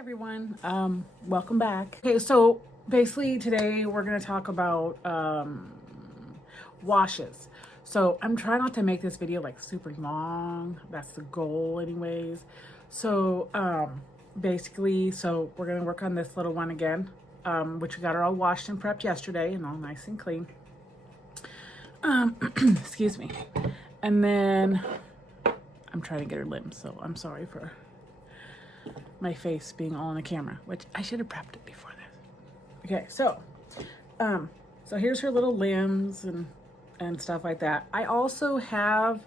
Everyone, welcome back. Okay, so basically today we're going to talk about washes. So I'm trying not to make this video like super long. That's the goal anyways. So basically, so we're going to work on this little one again, which we got her all washed and prepped yesterday and all nice and clean. Excuse me. And then I'm trying to get her limbs, so I'm sorry for my face being all on the camera, which I should have prepped it before this. Okay, so here's her little limbs and stuff like that. I also have,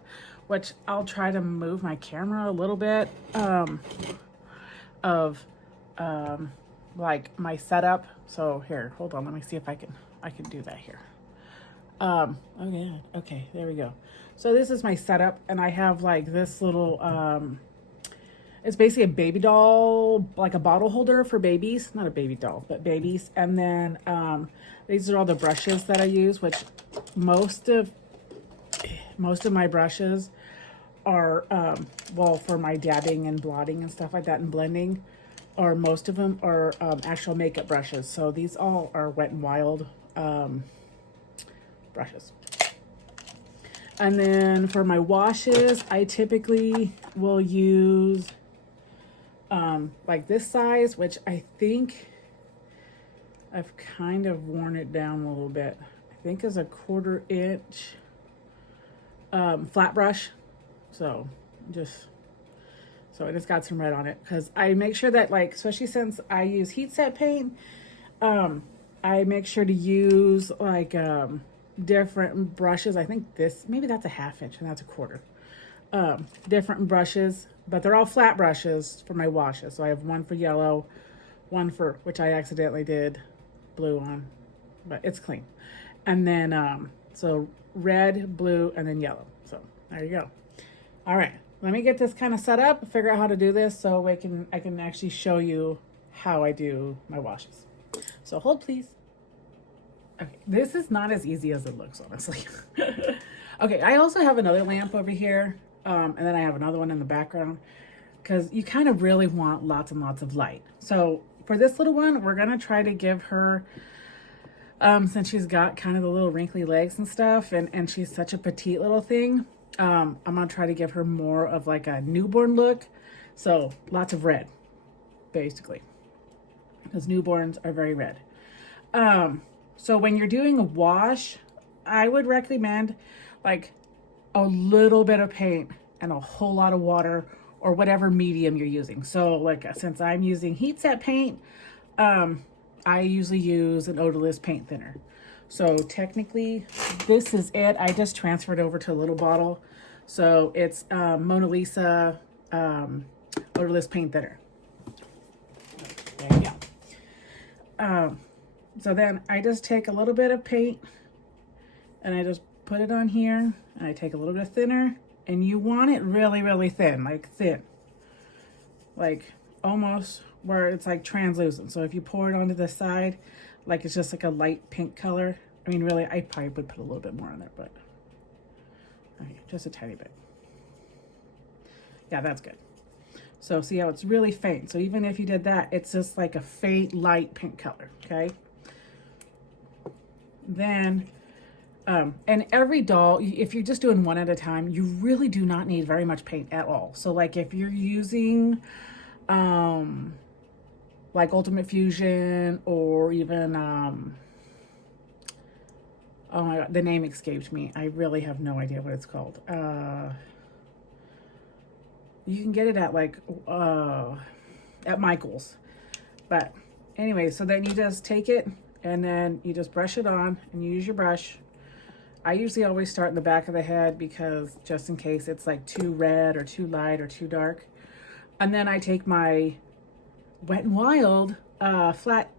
which I'll try to move my camera a little bit, of like my setup. So here, hold on, let me see if I can do that here. Oh yeah, okay, there we go. So this is my setup, and I have like this little it's basically a baby doll, like a bottle holder for babies. Not a baby doll, but babies. And then these are all the brushes that I use, which most of my brushes are, well, for my dabbing and blotting and stuff like that and blending, or most of them are actual makeup brushes. So these all are Wet n Wild brushes. And then for my washes, I typically will use like this size, which I think I've kind of worn it down a little bit. I think is a 1/4 inch flat brush. So it has got some red on it, because I make sure that, like, especially since I use heat set paint, I make sure to use like different brushes. I think maybe that's a 1/2 inch and that's a 1/4. Different brushes, but they're all flat brushes for my washes. So I have one for yellow, one for, which I accidentally did blue on, but it's clean. And then, so red, blue, and then yellow. So there you go. All right, let me get this kind of set up, figure out how to do this so I can actually show you how I do my washes. So hold please. Okay, this is not as easy as it looks, honestly. Okay, I also have another lamp over here. And then I have another one in the background, because you kind of really want lots and lots of light. So for this little one, we're going to try to give her, since she's got kind of the little wrinkly legs and stuff, and she's such a petite little thing, I'm going to try to give her more of like a newborn look. So lots of red, basically, because newborns are very red. So when you're doing a wash, I would recommend like a little bit of paint and a whole lot of water, or whatever medium you're using. So like, since I'm using heat set paint, I usually use an odorless paint thinner. So technically this is it. I just transferred over to a little bottle. So it's Mona Lisa odorless paint thinner. There you go. So then I just take a little bit of paint and I just put it on here, and I take a little bit thinner, and you want it really, really thin, like thin, like almost where it's like translucent. So if you pour it onto the side, like it's just like a light pink color. I mean, really, I probably would put a little bit more on there, but okay, just a tiny bit. Yeah, that's good. So see how it's really faint. So even if you did that, it's just like a faint light pink color, okay? Then and every doll, if you're just doing one at a time, you really do not need very much paint at all. So like if you're using like Ultimate Fusion, or even oh my god, the name escaped me. I really have no idea what it's called. You can get it at like at Michael's. But anyway, so then you just take it and then you just brush it on, and you use your brush. I usually always start in the back of the head, because just in case it's like too red or too light or too dark. And then I take my Wet n Wild flat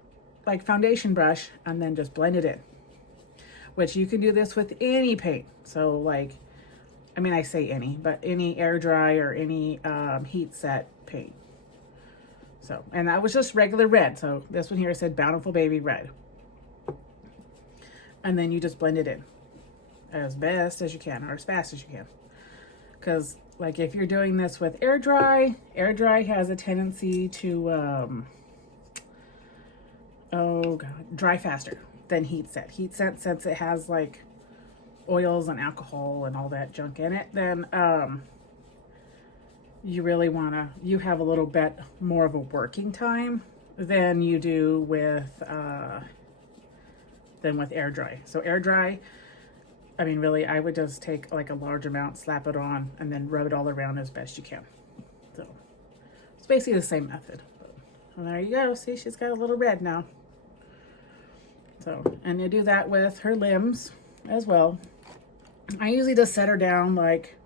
like foundation brush and then just blend it in, which you can do this with any paint. So like, I mean, I say any, but any air dry or any heat set paint. So, and that was just regular red. So this one here said Bountiful Baby Red. And then you just blend it in as best as you can, or as fast as you can, because like if you're doing this with air dry has a tendency to, oh God, dry faster than heat set. Heat set, since it has like oils and alcohol and all that junk in it, then you really want to, you have a little bit more of a working time than you do with air dry. So air dry, I mean, really, I would just take like a large amount, slap it on, and then rub it all around as best you can. So it's basically the same method. Well, there you go. See, she's got a little red now. So, and you do that with her limbs as well. I usually just set her down like,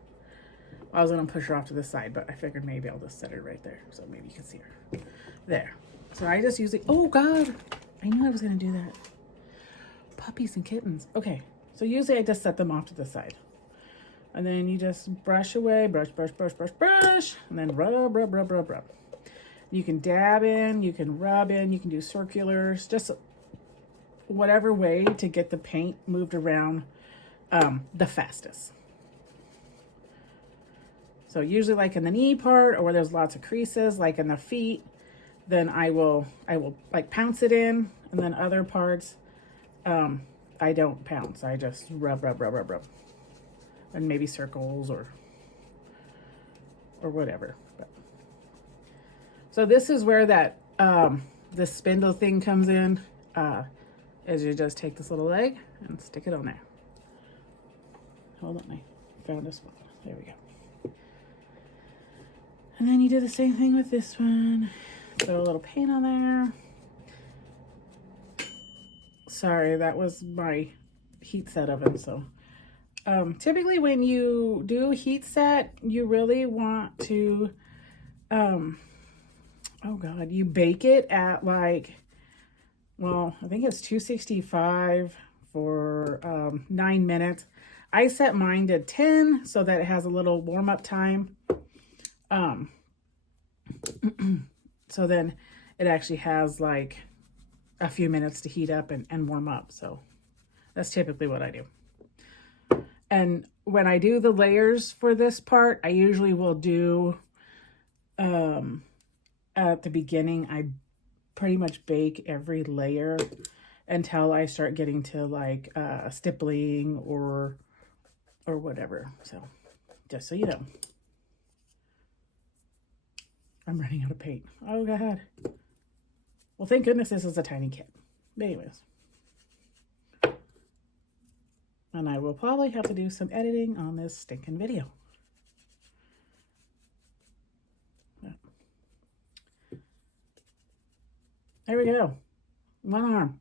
I was going to push her off to the side, but I figured maybe I'll just set her right there. So maybe you can see her. There. So I just usually, oh God, I knew I was going to do that. Puppies and kittens. Okay. So usually I just set them off to the side. And then you just brush away, brush, and then rub. You can dab in, you can rub in, you can do circulars, just whatever way to get the paint moved around the fastest. So usually like in the knee part or where there's lots of creases, like in the feet, then I will like pounce it in, and then other parts, I don't pounce. I just rub. And maybe circles or whatever. But, so this is where that, the spindle thing comes in, is you just take this little leg and stick it on there. Hold on, I found this one. There we go. And then you do the same thing with this one. Throw a little paint on there. Sorry, that was my heat set oven. So typically when you do heat set, you really want to, oh God, you bake it at like, well, I think it's 265 for 9 minutes. I set mine to 10 so that it has a little warm up time. So then it actually has like a few minutes to heat up and warm up. So that's typically what I do. And when I do the layers for this part, I usually will do, at the beginning, I pretty much bake every layer until I start getting to like stippling or whatever. So just so you know. I'm running out of paint. Oh God. Well, thank goodness this is a tiny kit. But anyways. And I will probably have to do some editing on this stinking video. There we go. One arm.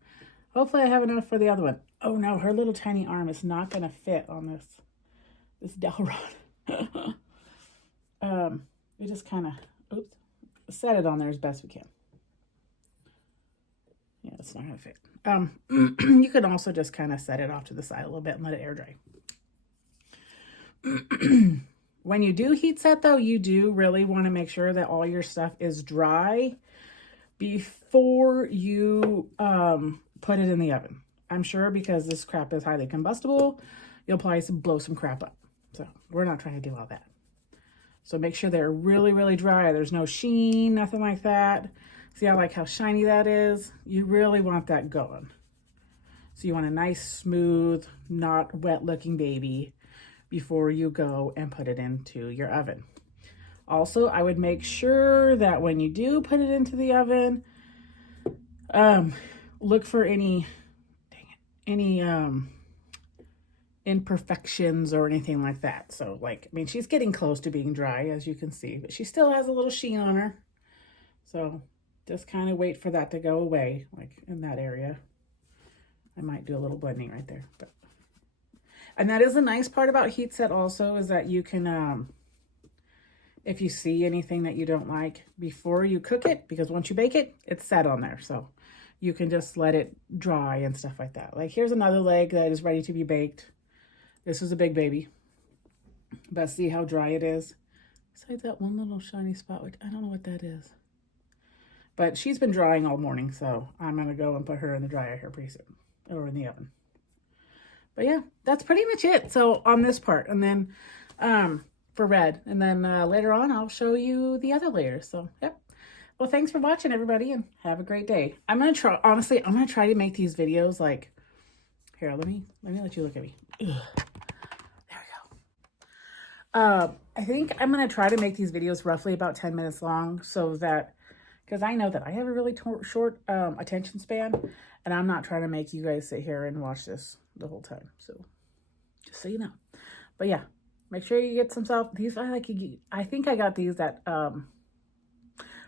Hopefully I have enough for the other one. Oh no, her little tiny arm is not going to fit on this dowel rod. We just kind of, set it on there as best we can. Yeah, it's not going to fit. You can also just kind of set it off to the side a little bit and let it air dry. When you do heat set though, you do really want to make sure that all your stuff is dry before you put it in the oven. I'm sure because this crap is highly combustible, you'll probably blow some crap up. So we're not trying to do all that. So make sure they're really, really dry. There's no sheen, nothing like that. See, I like how shiny that is. You really want that going. So you want a nice, smooth, not wet looking baby before you go and put it into your oven. Also, I would make sure that when you do put it into the oven, look for any imperfections or anything like that. So like, I mean, she's getting close to being dry, as you can see, but she still has a little sheen on her. So just kind of wait for that to go away, like in that area. I might do a little blending right there. But, and that is a nice part about heat set also, is that you can, if you see anything that you don't like before you cook it, because once you bake it, it's set on there. So you can just let it dry and stuff like that. Like here's another leg that is ready to be baked. This is a big baby, but see how dry it is? Besides that one little shiny spot, which I don't know what that is. But she's been drying all morning, so I'm going to go and put her in the dryer here pretty soon, or in the oven. But yeah, that's pretty much it. So on this part, and then for red. And then later on, I'll show you the other layers. So, yep. Well, thanks for watching, everybody, and have a great day. I'm going to try, honestly, I'm going to try to make these videos like, here, let me let you look at me. Ugh. There we go. I think I'm going to try to make these videos roughly about 10 minutes long so that, because I know that I have a really short attention span, and I'm not trying to make you guys sit here and watch this the whole time. So, just so you know. But yeah, make sure you get some stuff. These I think I got these at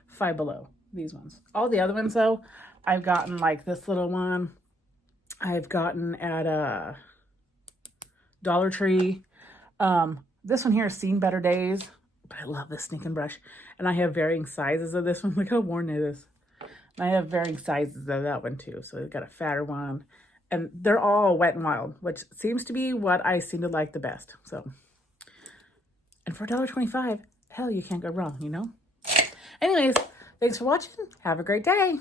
Five Below, these ones. All the other ones though, I've gotten like this little one. I've gotten at Dollar Tree. This one here has seen better days, but I love this sneaking brush. And I have varying sizes of this one. Look how worn it is. And I have varying sizes of that one too. So I've got a fatter one. And they're all Wet n Wild, which seems to be what I seem to like the best. So, and for $1.25, hell, you can't go wrong, you know? Anyways, thanks for watching. Have a great day.